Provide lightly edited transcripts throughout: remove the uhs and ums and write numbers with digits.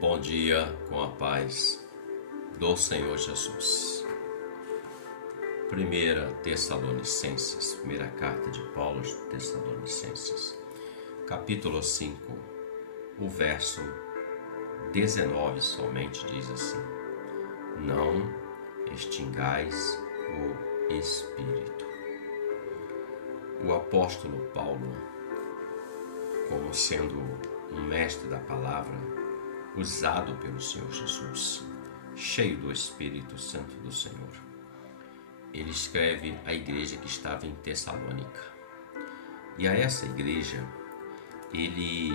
Bom dia com a paz do Senhor Jesus. 1 primeira carta de Paulo aos Tessalonicenses, capítulo 5, o verso 19 somente diz assim: Não extingais o Espírito. O apóstolo Paulo, como sendo um mestre da palavra, usado pelo Senhor Jesus, cheio do Espírito Santo do Senhor, ele escreve à igreja que estava em Tessalônica. E a essa igreja, ele,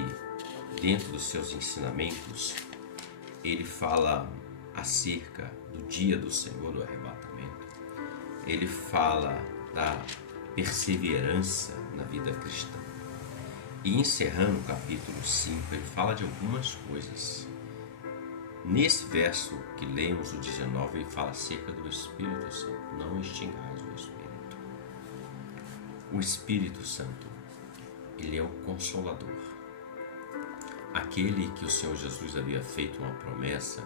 dentro dos seus ensinamentos, ele fala acerca do dia do Senhor, do arrebatamento. Ele fala da perseverança na vida cristã. E encerrando o capítulo 5, ele fala de algumas coisas. Nesse verso que lemos, o 19, ele fala acerca do Espírito Santo. Não extingais o Espírito. O Espírito Santo, ele é o Consolador. Aquele que o Senhor Jesus havia feito uma promessa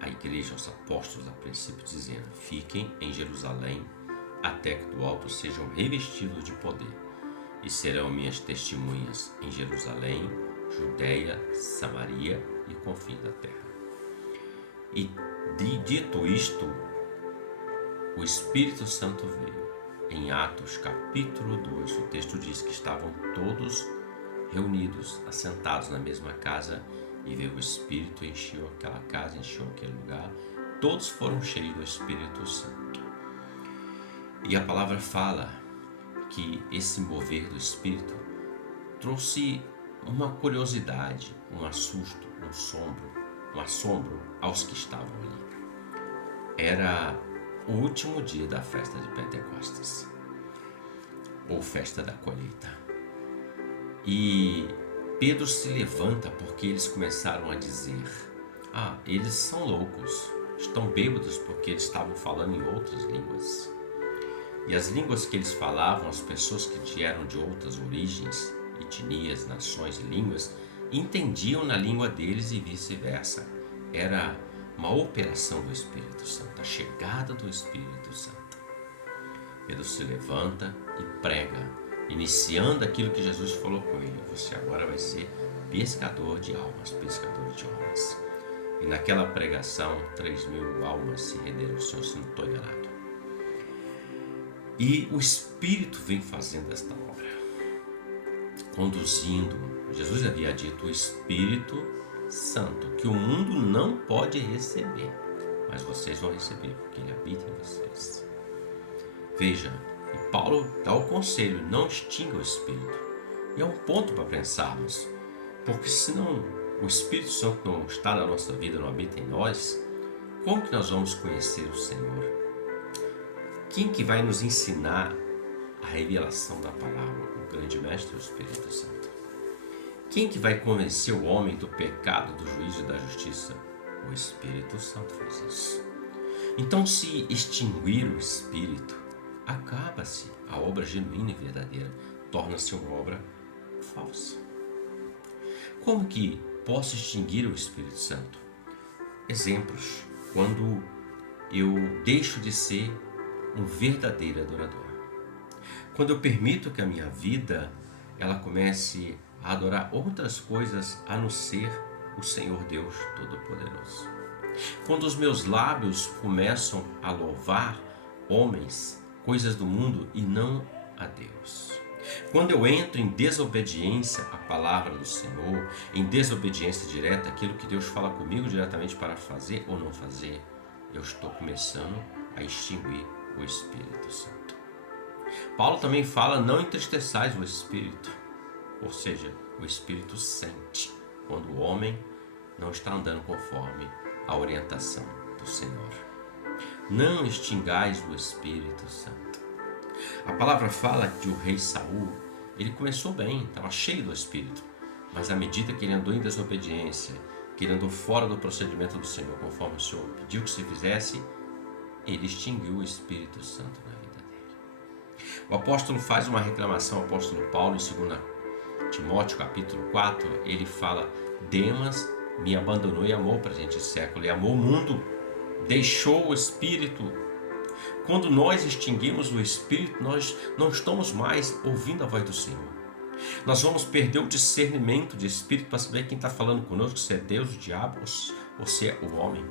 à igreja, aos apóstolos, a princípio, dizendo: fiquem em Jerusalém até que do alto sejam revestidos de poder, e serão minhas testemunhas em Jerusalém, Judeia, Samaria e confins da terra. E dito isto, o Espírito Santo veio. Em Atos capítulo 2, o texto diz que estavam todos reunidos, assentados na mesma casa, e veio o Espírito, encheu aquela casa, encheu aquele lugar. Todos foram cheios do Espírito Santo. E a palavra fala que esse mover do Espírito trouxe uma curiosidade, um assusto, um assombro aos que estavam ali. Era o último dia da festa de Pentecostes, ou festa da colheita. E Pedro se levanta porque eles começaram a dizer: eles são loucos, estão bêbados porque eles estavam falando em outras línguas. E as línguas que eles falavam, as pessoas que eram de outras origens, etnias, nações e línguas, entendiam na língua deles e vice-versa. Era uma operação do Espírito Santo, a chegada do Espírito Santo. Pedro se levanta e prega, iniciando aquilo que Jesus falou com ele: você agora vai ser pescador de almas, pescador de homens. E naquela pregação, 3.000 almas se renderam ao Senhor, se não estou enganado. E o Espírito vem fazendo esta obra, conduzindo. Jesus havia dito: o Espírito Santo, que o mundo não pode receber, mas vocês vão receber, porque ele habita em vocês. Veja, e Paulo dá o conselho: não extinga o Espírito. E é um ponto para pensarmos, porque senão o Espírito Santo não está na nossa vida, não habita em nós, como que nós vamos conhecer o Senhor? Quem que vai nos ensinar a revelação da palavra? O grande mestre, o Espírito Santo. Quem que vai convencer o homem do pecado, do juízo e da justiça? O Espírito Santo faz isso. Então, se extinguir o Espírito, acaba-se a obra genuína e verdadeira, torna-se uma obra falsa. Como que posso extinguir o Espírito Santo? Exemplos: quando eu deixo de ser um verdadeiro adorador. Quando eu permito que a minha vida ela comece a adorar outras coisas a não ser o Senhor Deus Todo-Poderoso. Quando os meus lábios começam a louvar homens, coisas do mundo e não a Deus. Quando eu entro em desobediência à palavra do Senhor, em desobediência direta àquilo que Deus fala comigo diretamente para fazer ou não fazer, eu estou começando a extinguir o Espírito Santo. Paulo também fala: não entristeçais o Espírito, ou seja, o Espírito sente quando o homem não está andando conforme a orientação do Senhor. Não extingais o Espírito Santo. A palavra fala que o rei Saul, ele começou bem, estava cheio do Espírito, mas à medida que ele andou em desobediência, que ele andou fora do procedimento do Senhor, conforme o Senhor pediu que se fizesse, ele extinguiu o Espírito Santo na vida dele. O apóstolo faz uma reclamação, o apóstolo Paulo, em 2 Timóteo capítulo 4, ele fala: Demas me abandonou e amou o presente século, e amou o mundo, deixou o Espírito. Quando nós extinguimos o Espírito, nós não estamos mais ouvindo a voz do Senhor. Nós vamos perder o discernimento de Espírito para saber quem está falando conosco, se é Deus, o diabo ou se é o homem.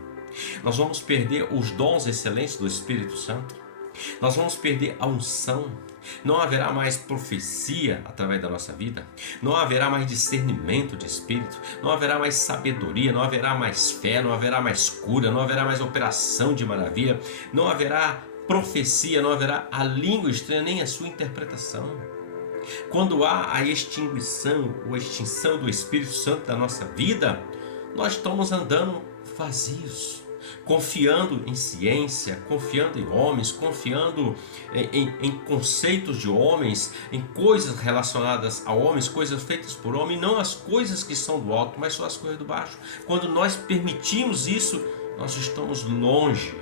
Nós vamos perder os dons excelentes do Espírito Santo. Nós vamos perder a unção. Não haverá mais profecia através da nossa vida. Não haverá mais discernimento de espírito. Não haverá mais sabedoria. Não haverá mais fé. Não haverá mais cura. Não haverá mais operação de maravilha. Não haverá profecia. Não haverá a língua estranha nem a sua interpretação. Quando há a extinção ou extinção do Espírito Santo da nossa vida, nós estamos andando vazios, confiando em ciência, confiando em homens, confiando em conceitos de homens, em coisas relacionadas a homens, coisas feitas por homem, não as coisas que são do alto, mas só as coisas do baixo. Quando nós permitimos isso, nós estamos longe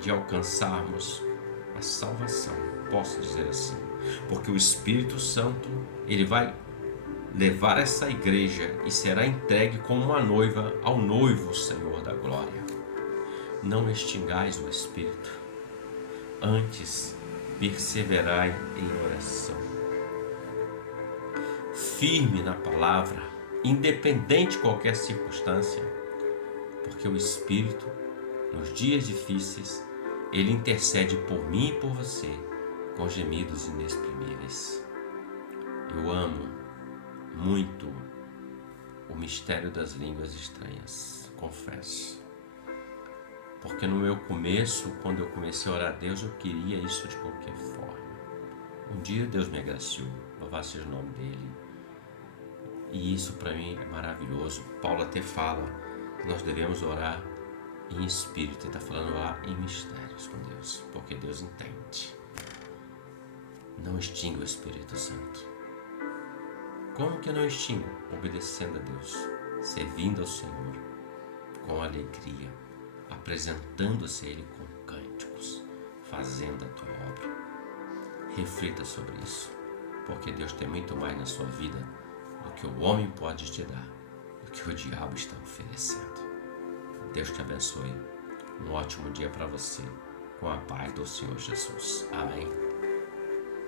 de alcançarmos a salvação, posso dizer assim, porque o Espírito Santo, ele vai levar essa igreja e será entregue como uma noiva ao noivo Senhor da glória. Não extingais o Espírito, antes perseverai em oração. Firme na palavra, independente de qualquer circunstância, porque o Espírito, nos dias difíceis, ele intercede por mim e por você, com gemidos inexprimíveis. Eu amo muito o mistério das línguas estranhas, confesso. Porque no meu começo, quando eu comecei a orar a Deus, eu queria isso de qualquer forma. Um dia Deus me agraciou, louvado seja o nome dele. E isso para mim é maravilhoso. Paulo até fala que nós devemos orar em espírito. Ele está falando lá em mistérios com Deus, porque Deus entende. Não extinga o Espírito Santo. Como que não extingo? Obedecendo a Deus, servindo ao Senhor com alegria, apresentando-se a Ele com cânticos, fazendo a tua obra. Reflita sobre isso, porque Deus tem muito mais na sua vida do que o homem pode te dar, do que o diabo está oferecendo. Deus te abençoe. Um ótimo dia para você, com a paz do Senhor Jesus. Amém.